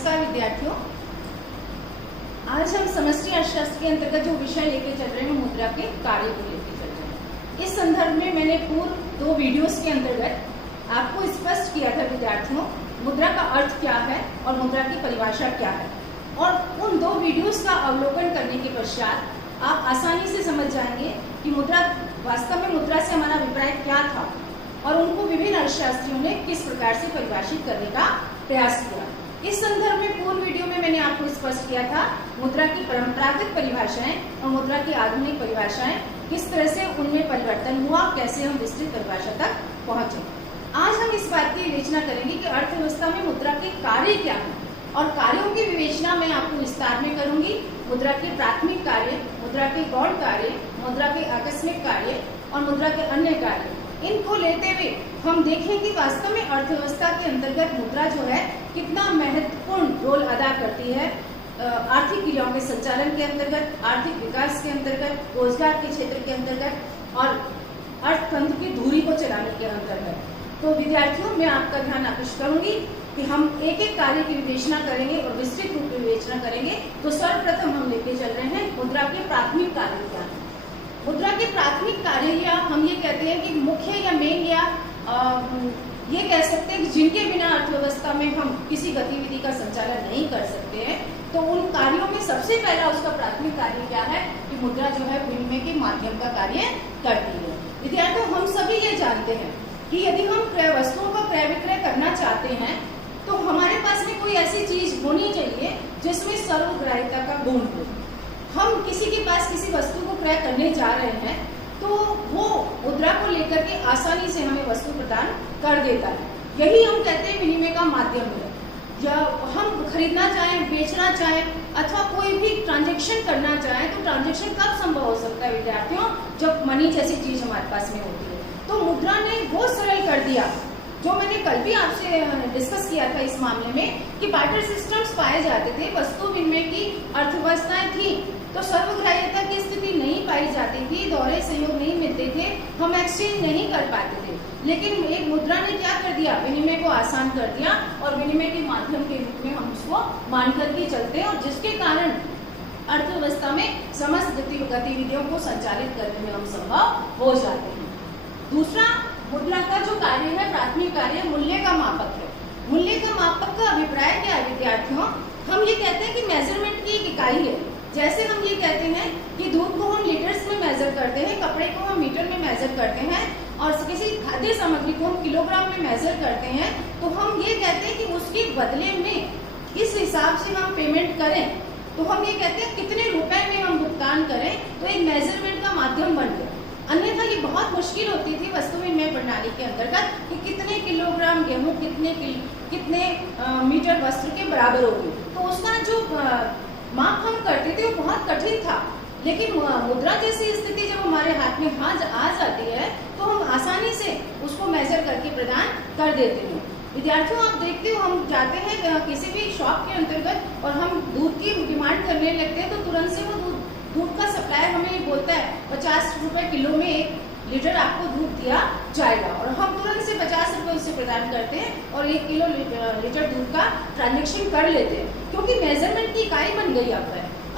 नमस्कार विद्यार्थियों, आज हम समष्टि अर्थशास्त्र के अंतर्गत जो विषय लेके चल रहे हैं मुद्रा के कार्य को लेके चल रहे हैं। इस संदर्भ में मैंने पूर्व 2 वीडियोस के अंतर्गत आपको स्पष्ट किया था विद्यार्थियों, मुद्रा का अर्थ क्या है और मुद्रा की परिभाषा क्या है। और उन 2 वीडियोस का अवलोकन करने के पश्चात आप आसानी से समझ जाएंगे कि मुद्रा वास्तव में मुद्रा से हमारा अभिप्राय क्या था और उनको विभिन्न अर्थशास्त्रियों ने किस प्रकार से परिभाषित करने का प्रयास किया। इस संदर्भ में पूर्व वीडियो में मैंने आपको स्पष्ट किया था मुद्रा की परंपरागत परिभाषाएं और मुद्रा की आधुनिक परिभाषाएं किस तरह से उनमें परिवर्तन हुआ, कैसे हम विस्तृत परिभाषा तक पहुंचे। आज हम इस बात की विवेचना करेंगे कि अर्थव्यवस्था में मुद्रा के कार्य क्या हैं और कार्यों की विवेचना मैं आपको विस्तार में करूंगी। मुद्रा के प्राथमिक कार्य, मुद्रा के गौण कार्य, मुद्रा के आकस्मिक कार्य और मुद्रा के अन्य कार्य, इनको लेते हुए हम देखें कि वास्तव में अर्थव्यवस्था के अंतर्गत मुद्रा जो है कितना महत्वपूर्ण रोल अदा करती है आर्थिक क्रियाओं के संचालन के अंतर्गत, आर्थिक विकास के अंतर्गत, रोजगार के क्षेत्र के अंतर्गत और अर्थतंत्र की धुरी को चलाने के अंतर्गत। तो विद्यार्थियों, मैं आपका ध्यान आकृष्ट करूंगी कि हम एक एक कार्य की विवेचना करेंगे और विस्तृत रूप में विवेचना करेंगे। तो सर्वप्रथम हम लेके चल रहे हैं मुद्रा के प्राथमिक कार्य क्या है। मुद्रा के प्राथमिक कार्य या हम ये कहते हैं कि मुख्य या मेन या ये कह सकते हैं कि जिनके बिना अर्थव्यवस्था में हम किसी गतिविधि का संचालन नहीं कर सकते हैं, तो उन कार्यों में सबसे पहला उसका प्राथमिक कार्य क्या है कि मुद्रा जो है विनिमय के माध्यम का कार्य करती है। विद्यार्थियों, हम सभी ये जानते हैं कि यदि हम वस्तुओं का क्रय विक्रय करना चाहते हैं तो हमारे पास में कोई ऐसी चीज होनी चाहिए जिसमें सर्वग्राह्यता का गुण हो। हम किसी के पास किसी वस्तु को क्रय करने जा रहे हैं तो वो मुद्रा को लेकर के आसानी से हमें वस्तु प्रदान कर देता है। यही हम कहते हैं विनिमय का माध्यम है। या हम खरीदना चाहें, बेचना चाहें अथवा कोई भी ट्रांजैक्शन करना चाहें तो ट्रांजैक्शन कब संभव हो सकता है विद्यार्थियों, जब मनी जैसी चीज हमारे पास में होती है। तो मुद्रा ने वो सरल कर दिया जो मैंने कल भी आपसे डिस्कस किया था इस मामले में कि बार्टर सिस्टम्स पाए जाते थे, वस्तु विनिमय की अर्थव्यवस्थाएं थी तो सर्वग्राह्यता की स्थिति नहीं पाई जाती थी, दोहरे सहयोग नहीं मिलते थे, हम एक्सचेंज नहीं कर पाते थे। लेकिन एक मुद्रा ने क्या कर दिया, विनिमय को आसान कर दिया और विनिमय के माध्यम के रूप में हम उसको मान करके चलते हैं और जिसके कारण अर्थव्यवस्था में समस्त गतिविधियों को संचालित करने में हम संभव हो जाते हैं। दूसरा मुद्रा का जो कार्य है, प्राथमिक कार्य, मूल्य का मापक है। मूल्य का मापक का अभिप्राय क्या है विद्यार्थियों, हम ये कहते हैं कि मेजरमेंट की एक इकाई है। जैसे हम ये कहते हैं कि दूध को हम लीटर्स में मेजर करते हैं, कपड़े को हम मीटर में मेजर करते हैं और किसी खाद्य सामग्री को हम किलोग्राम में मेजर करते हैं, तो हम ये कहते हैं कि उसके बदले में इस हिसाब से हम पेमेंट करें तो हम ये कहते हैं कितने रुपए में हम भुगतान करें, तो एक मेजरमेंट का माध्यम बन गया। अन्यथा ये बहुत मुश्किल होती थी वस्तु विनिमय प्रणाली के अंतर्गत कि कितने किलोग्राम गेहूं कितने मीटर वस्त्र के बराबर होगी, तो उसका जो माप हम करते थे वो बहुत कठिन था। लेकिन मुद्रा जैसी स्थिति जब हमारे हाथ में आ जाती है तो हम आसानी से उसको मेजर करके प्रदान कर देते हैं। विद्यार्थियों, आप देखते हो हम जाते हैं किसी भी शॉप के अंतर्गत और हम दूध की डिमांड करने लगते हैं तो तुरंत से वो दूध का सप्लायर हमें बोलता है 50 रुपए किलो में 1 लीटर आपको दूध दिया जाएगा और हम तुरंत से 50 रुपए उससे प्रदान करते हैं और 1 किलो लीटर दूध का ट्रांजेक्शन कर लेते हैं, क्योंकि मेजरमेंट की इकाई बन गई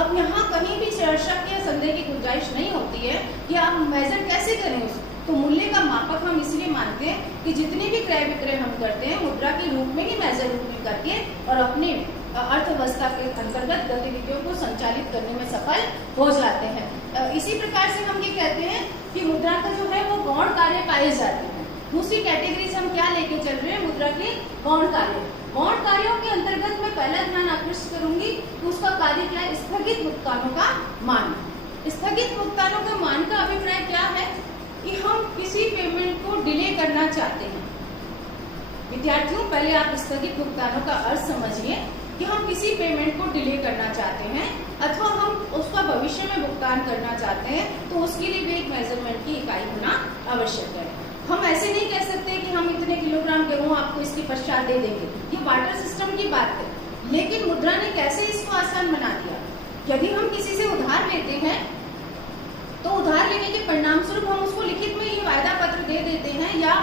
अब यहाँ कहीं भी शक या संदेह की गुंजाइश नहीं होती है कि आप मेजर कैसे करें उसको। तो मूल्य का मापक हम इसलिए मानते हैं कि जितने भी क्रय विक्रय हम करते हैं मुद्रा के रूप में ही मेजर रूप में करके और अपने अर्थव्यवस्था के अंतर्गत गतिविधियों को संचालित करने में सफल हो जाते हैं। इसी प्रकार से हम ये कहते हैं कि मुद्रा का जो है वो गौण कार्य पाए जाते हैं। दूसरी कैटेगरी से हम क्या लेके चल रहे हैं, मुद्रा के गौण कार्य। गौण कार्यों के अंतर्गत मैं पहला ध्यान आकृष्ट करूंगी तो उसका कार्य क्या है, स्थगित भुगतानों का मान। स्थगित भुगतानों का मान का अभिप्राय क्या है कि हम किसी पेमेंट को डिले करना चाहते हैं। विद्यार्थियों, पहले आप स्थगित भुगतानों का अर्थ समझिए कि हम किसी पेमेंट को डिले करना चाहते हैं अथवा हम उसका भविष्य में भुगतान करना चाहते हैं तो उसके लिए भी एक मेजरमेंट की इकाई होना आवश्यक है। हम ऐसे नहीं कह सकते कि हम इतने किलोग्राम गेहूं आपको इसके पश्चात दे देंगे, ये बार्टर सिस्टम की बात है। लेकिन मुद्रा ने कैसे इसको आसान बना दिया, यदि हम किसी से उधार लेते हैं तो उधार लेने के परिणाम स्वरूप हम उसको लिखित में ये वायदा पत्र दे देते हैं या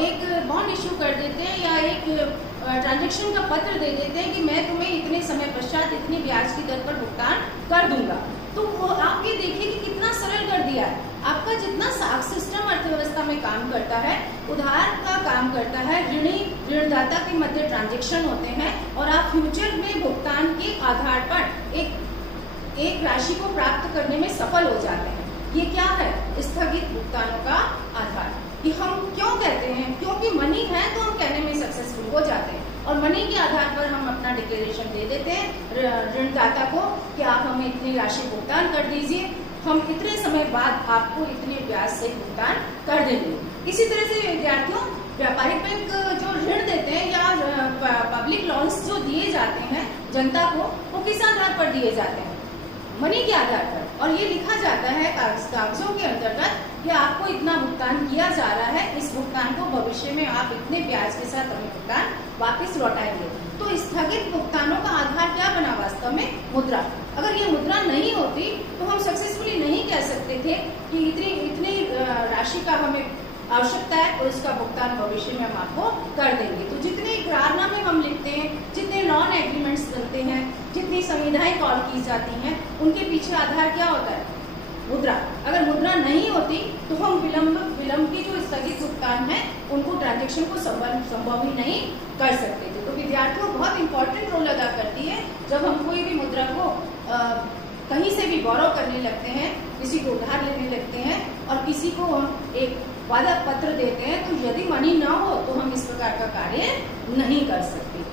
एक बॉन्ड इश्यू कर देते हैं या एक ट्रांजैक्शन का पत्र दे देते हैं कि मैं तुम्हें इतने समय पश्चात इतनी ब्याज की दर पर भुगतान कर दूंगा। तो वो आप ये देखिए कि कितना सरल कर दिया है। आपका जितना साख सिस्टम अर्थव्यवस्था में काम करता है, उधार का काम करता है, ऋणी ऋणदाता के मध्य ट्रांजैक्शन होते हैं और आप फ्यूचर में भुगतान के आधार पर एक राशि को प्राप्त करने में सफल हो जाते हैं। ये क्या है? स्थगित भुगतानों का आधार। कि हम क्यों कहते हैं? क्योंकि मनी है तो हम कहने में सक्सेसफुल हो जाते हैं और मनी के आधार पर हम अपना डिक्लेरेशन दे देते हैं ऋणदाता को कि आप हमें इतनी राशि भुगतान कर दीजिए, हम इतने समय बाद आपको इतने ब्याज से भुगतान कर देंगे। इसी तरह से विद्यार्थियों, व्यापारिक बैंक जो ऋण देते हैं या पब्लिक लोन्स जो दिए जाते हैं जनता को, वो किस आधार पर दिए जाते हैं? मनी के आधार पर। और ये लिखा जाता है कागजों के अंतर्गत कि आपको इतना भुगतान किया जा रहा है, इस भुगतान को भविष्य में आप इतने ब्याज के साथ हमें भुगतान वापस लौटाएंगे। तो स्थगित भुगतानों का आधार क्या बना वास्तव में? मुद्रा। अगर ये मुद्रा नहीं होती तो हम सक्सेसफुली नहीं कह सकते थे कि इतनी राशि का हमें आवश्यकता है और इसका भुगतान भविष्य में हम आपको कर देंगे। तो जितने इकरारनामे हम लिखते हैं, जितने लॉन एग्रीमेंट्स बनते हैं, जितनी संविधाएं कॉल की जाती हैं, उनके पीछे आधार क्या होता है? मुद्रा। अगर मुद्रा नहीं होती तो हम विलंब की जो स्थगित भुगतान है उनको ट्रांजेक्शन को संभव ही नहीं कर सकते थे। तो विद्यार्थियों बहुत इंपॉर्टेंट रोल अदा करती है जब हम कोई भी मुद्रा को कहीं से भी बोरो करने लगते हैं, किसी को उधार लेने लगते हैं और किसी को हम एक वादा पत्र देते हैं, तो यदि मनी ना हो तो हम इस प्रकार का कार्य नहीं कर सकते।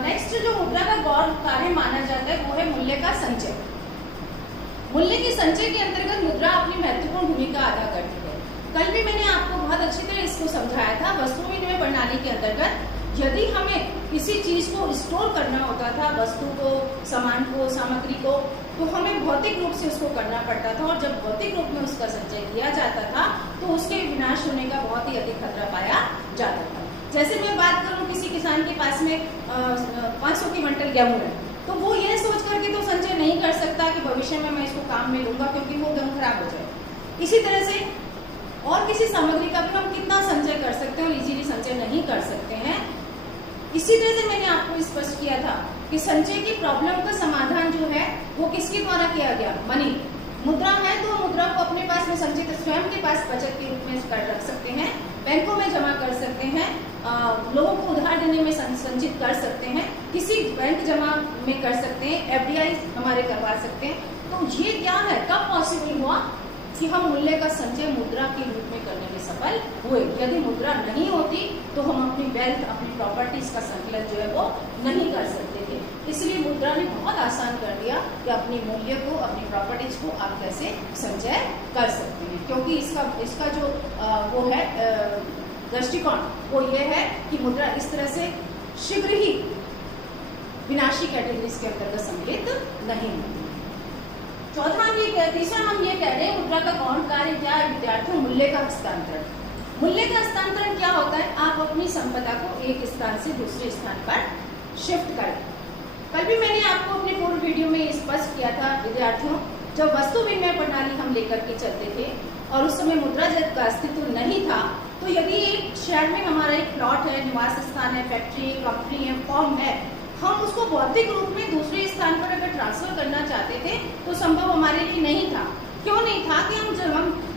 नेक्स्ट जो मुद्रा का गौर कार्य माना जाता है वो है मूल्य का संचय। मूल्य के संचय के अंतर्गत मुद्रा अपनी महत्वपूर्ण भूमिका अदा करती है। कल भी मैंने आपको बहुत अच्छी तरह इसको समझाया था। वस्तु विनिमय प्रणाली के अंतर्गत यदि हमें किसी चीज को स्टोर करना होता था, वस्तु को, सामान को, सामग्री को, तो हमें भौतिक रूप से उसको करना पड़ता था और जब भौतिक रूप में उसका संचय किया जाता था तो उसके विनाश होने का बहुत ही अधिक खतरा पाया जाता था। जैसे मैं बात करूं, किसी किसान के पास में 500 क्विंटल गेहूं है, तो वो ये सोच करके तो संचय नहीं कर सकता कि भविष्य में मैं इसको काम में लूंगा क्योंकि वो गेहूं खराब हो जाए। इसी तरह से और किसी सामग्री का भी हम कितना संचय कर सकते हैं और इजीली संचय नहीं कर सकते हैं। इसी तरह से मैंने आपको स्पष्ट किया था कि संचय की प्रॉब्लम का समाधान जो है वो किसके द्वारा किया गया? मनी। मुद्रा है तो मुद्रा को अपने पास में संचित, स्वयं के पास बचत के रूप में कर रख सकते हैं, बैंकों में जमा कर सकते हैं, लोगों को उधार देने में संचित कर सकते हैं, किसी बैंक जमा में कर सकते हैं, एफडीआई हमारे करवा सकते हैं। तो ये क्या है, कब पॉसिबल हुआ कि हम मूल्य का संचय मुद्रा के रूप में करने में सफल हुए। यदि मुद्रा नहीं होती तो हम अपनी वेल्थ, अपनी प्रॉपर्टीज का संकलन जो है वो नहीं कर सकते थे। इसलिए मुद्रा ने बहुत आसान कर दिया कि अपने मूल्य को, अपनी प्रॉपर्टीज को आप कैसे संचय कर सकते हैं, क्योंकि इसका जो वो है दृष्टिकोण वो ये है कि मुद्रा इस तरह से शीघ्र ही विनाशी कैटेगरीज के अंतर्गत सम्मिलित नहीं होती। तीसरा हम ये कह रहे हैं मुद्रा का गौण कार्य क्या है विद्यार्थियों? मूल्य का हस्तांतरण। मूल्य का हस्तांतरण क्या होता है? आप अपनी संपदा को एक स्थान से दूसरे स्थान पर शिफ्ट करें। कल भी मैंने आपको अपने पूर्व वीडियो में स्पष्ट किया था विद्यार्थियों, जब वस्तु विनिमय प्रणाली हम लेकर के चलते थे और उस समय मुद्रा जब का अस्तित्व नहीं था, तो यदि एक शहर में हमारा एक प्लॉट है, निवास स्थान है, फैक्ट्री, कंपनी है, फॉर्म है, हम उसको भौतिक रूप में दूसरे स्थान पर अगर ट्रांसफर करना चाहते थे तो संभव हमारे लिए नहीं था। क्यों नहीं था? कि हम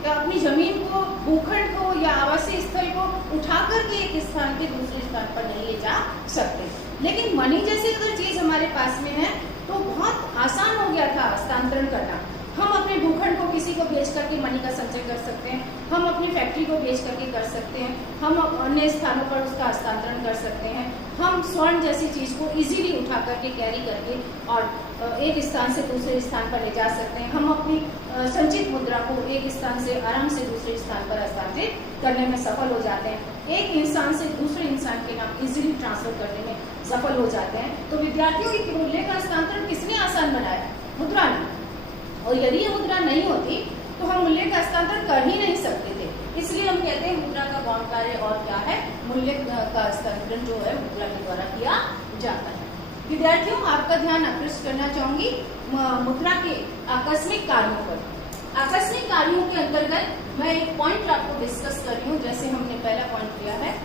अपनी जमीन को, भूखंड को या आवासीय स्थल को उठा करके एक स्थान के दूसरे स्थान पर नहीं ले जा सकते। लेकिन मनी जैसी अगर चीज हमारे पास में है तो बहुत आसान हो गया था हस्तांतरण करना। हम अपने भूखंड को किसी को बेच करके मनी का संचय कर सकते हैं, हम अपनी फैक्ट्री को बेच करके कर सकते हैं, हम अन्य स्थानों पर उसका हस्तांतरण कर सकते हैं, हम स्वर्ण जैसी चीज को इजीली उठा करके कैरी करके और एक स्थान से दूसरे स्थान पर ले जा सकते हैं। हम अपनी संचित मुद्रा को एक स्थान से आराम से दूसरे स्थान पर हस्तांतरित करने में सफल हो जाते हैं। एक इंसान से दूसरे इंसान के नाम इजीली ट्रांसफर करने में सफल हो जाते हैं। तो विद्यार्थियों की मूल्य का हस्तांतरण किसने आसान बनाया? मुद्रा ने। और यदि ये मुद्रा नहीं होती तो हम मूल्य का हस्तांतरण कर ही नहीं सकते थे। इसलिए हम कहते हैं मुद्रा का गौण कार्य और क्या है? मूल्य का हस्तांतरण जो है मुद्रा के द्वारा किया जाता है। विद्यार्थियों, आपका ध्यान आकृष्ट करना चाहूंगी मुद्रा के आकस्मिक कार्यों पर। आकस्मिक कार्यों के अंतर्गत मैं एक पॉइंट आपको डिस्कस कर